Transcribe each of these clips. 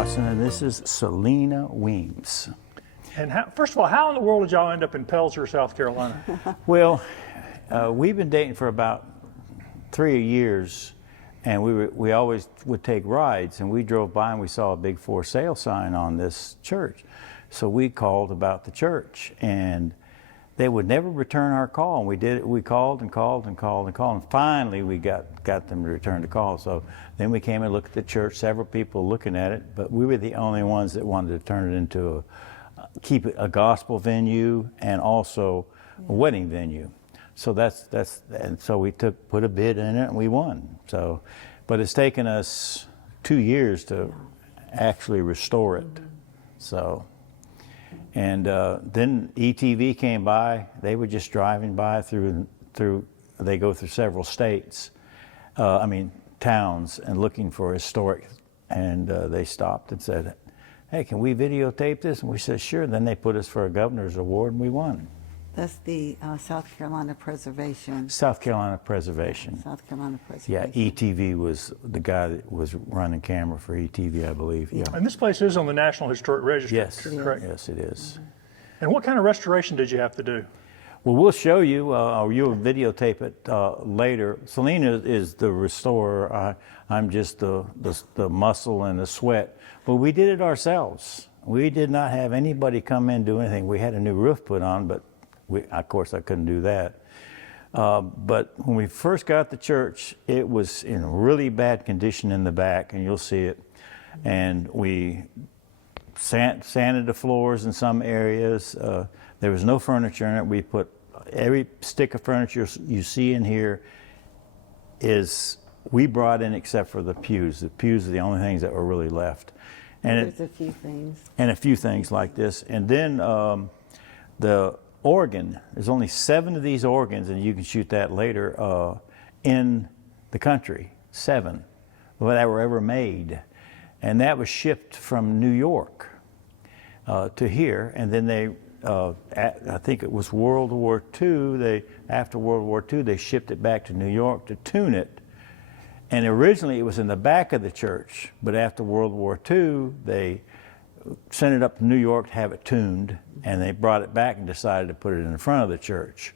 Austin, and this is Celina Weems. And first of all, how in the world did y'all end up in Pelzer, South Carolina? Well, we've been dating for about 3 years, and we always would take rides, and we drove by and we saw a big for sale sign on this church. So we called about the church, and they would never return our call. And we did it. We called and called and called and called, and finally we got them to return the call. So then we came and looked at the church. Several people looking at it, but we were the only ones that wanted to turn it into keep it a gospel venue and also a wedding venue. So and so we put a bid in it and we won. So, but it's taken us 2 years to actually restore it. So. And then ETV came by. They were just driving by through. They go through several states, towns, and looking for historic. And they stopped and said, "Hey, can we videotape this?" And we said, "Sure." And then they put us for a governor's award, and we won. That's the South Carolina Preservation. South Carolina Preservation. South Carolina Preservation. Yeah, ETV was the guy that was running camera for ETV, I believe. Yeah. And this place is on the National Historic Register. Yes, correct? Yes, it is. And what kind of restoration did you have to do? Well, we'll show you, or you'll videotape it later. Celina is the restorer. I'm just the muscle and the sweat. But we did it ourselves. We did not have anybody come in and do anything. We had a new roof put on, but of course I couldn't do that. But when we first got the church, it was in really bad condition in the back, and you'll see it. And we sanded the floors in some areas. There was no furniture in it. We put every stick of furniture you see in here we brought in except for the pews. The pews are the only things that were really left. And there's a few things. And a few things like this. And then the organ, there's only 7 of these organs, and you can shoot that later, in the country, 7 that were ever made. And that was shipped from New York to here, and then they, I think it was World War II, after World War II, they shipped it back to New York to tune it. And originally it was in the back of the church, but after World War II, they sent it up to New York to have it tuned, and they brought it back and decided to put it in the front of the church.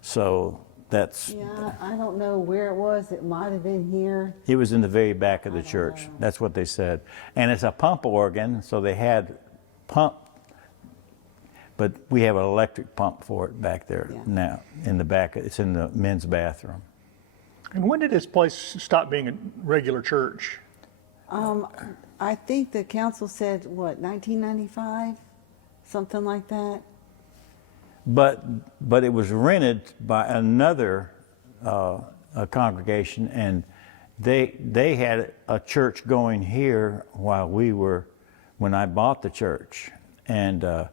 So that's... Yeah, I don't know where it was. It might have been here. It was in the very back of the church. That's what they said. And it's a pump organ, so they had pump, but we have an electric pump for it back there now in the back. It's in the men's bathroom. And when did this place stop being a regular church? I think the council said, 1995? Something like that. But it was rented by another a congregation, and they had a church going here when I bought the church. And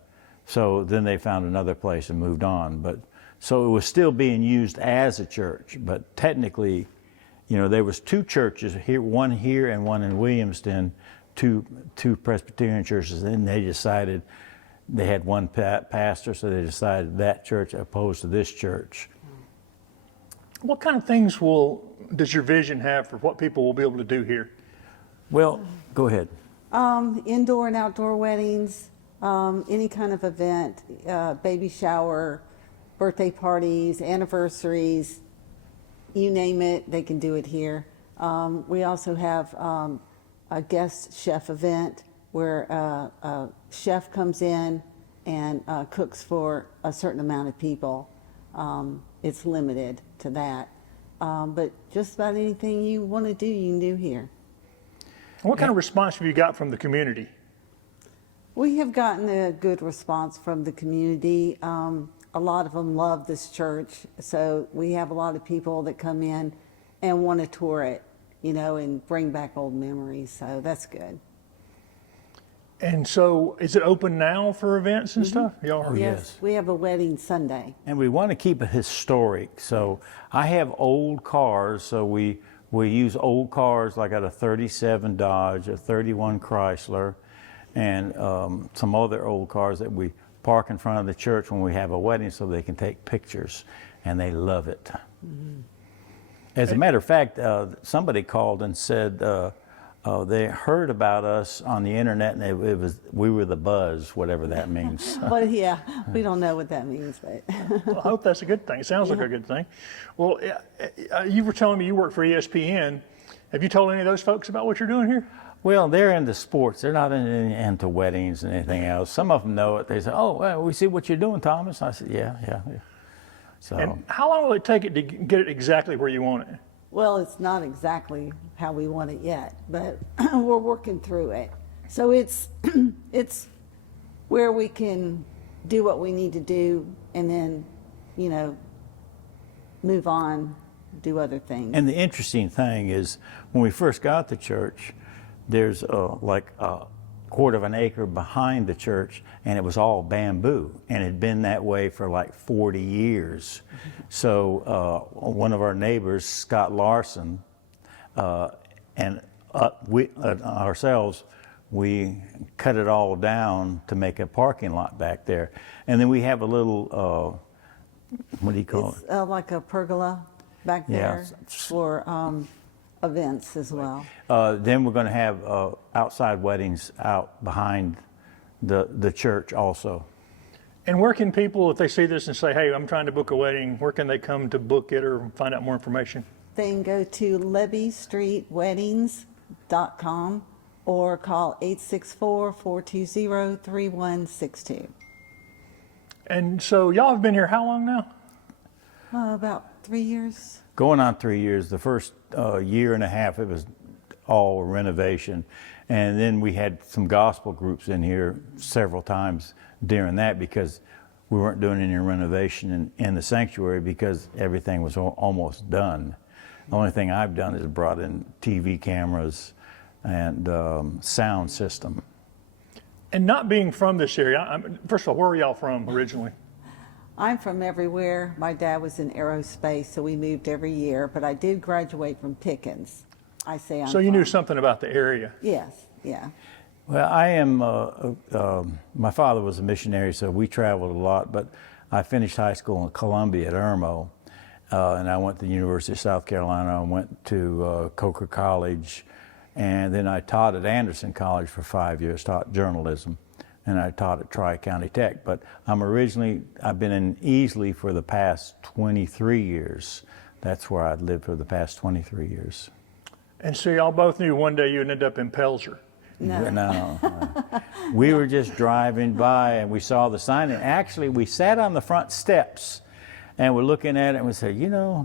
so then they found another place and moved on. But so it was still being used as a church, but technically, there was 2 churches here, one here and one in Williamston, two Presbyterian churches, and they decided they had one pastor, so they decided that church opposed to this church. What kind of things does your vision have for what people will be able to do here? Well, go ahead. Indoor and outdoor weddings, any kind of event, baby shower, birthday parties, anniversaries, you name it, they can do it here. We also have a guest chef event where a chef comes in and cooks for a certain amount of people. It's limited to that. But just about anything you want to do, you can do here. What kind of response have you got from the community? We have gotten a good response from the community. A lot of them love this church, so we have a lot of people that come in and want to tour it, and bring back old memories, so that's good. And so is it open now for events and stuff? Yes, we have a wedding Sunday. And we want to keep it historic, so I have old cars, so we use old cars, like I got a 37 Dodge, a 31 Chrysler, and some other old cars that we park in front of the church when we have a wedding so they can take pictures, and they love it. As a matter of fact, somebody called and said they heard about us on the internet, and it was we were the buzz, whatever that means. But yeah, we don't know what that means, but Well, I hope that's a good thing. It sounds like a good thing. Well, you were telling me you work for ESPN. Have you told any of those folks about what you're doing here? Well, they're into sports. They're not into weddings and anything else. Some of them know it. They say, "Oh, well, we see what you're doing, Thomas." I said, "Yeah." So, And how long will it take it to get it exactly where you want it? well, it's not exactly how we want it yet, but we're working through it. So it's it's where we can do what we need to do and then, move on, do other things. and the interesting thing is, when we first got the church, there's like a quarter of an acre behind the church, and it was all bamboo, and it had been that way for like 40 years. So one of our neighbors, Scott Larson, and we ourselves, we cut it all down to make a parking lot back there, and then we have a little what do you call It's like a pergola back Yeah. there for events as well. Then we're going to have outside weddings out behind the church also. And where can people, if they see this and say, hey, I'm trying to book a wedding, where can they come to book it or find out more information? They can go to lebbystreetweddings.com or call 864-420-3162. And so y'all have been here how long now? About 3 years. Going on 3 years. The first year and a half, it was all renovation. And then we had some gospel groups in here several times during that, because we weren't doing any renovation in the sanctuary because everything was almost done. The only thing I've done is brought in TV cameras and sound system. And not being from this area, first of all, where are y'all from originally? I'm from everywhere. My dad was in aerospace, so we moved every year, but I did graduate from Pickens. I say I'm So you knew from- something about the area. Yes, yeah. Well, I am, my father was a missionary, so we traveled a lot, but I finished high school in Columbia at Irmo, and I went to the University of South Carolina. I went to Coker College, and then I taught at Anderson College for 5 years, taught journalism, and I taught at Tri-County Tech. But I've been in Easley for the past 23 years. That's where I'd lived for the past 23 years. And so y'all both knew one day you'd end up in Pelzer. No. We were just driving by and we saw the sign, and actually we sat on the front steps and we're looking at it and we said,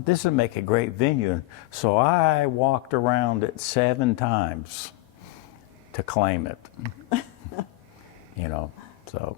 this would make a great venue. So I walked around it 7 times to claim it. So.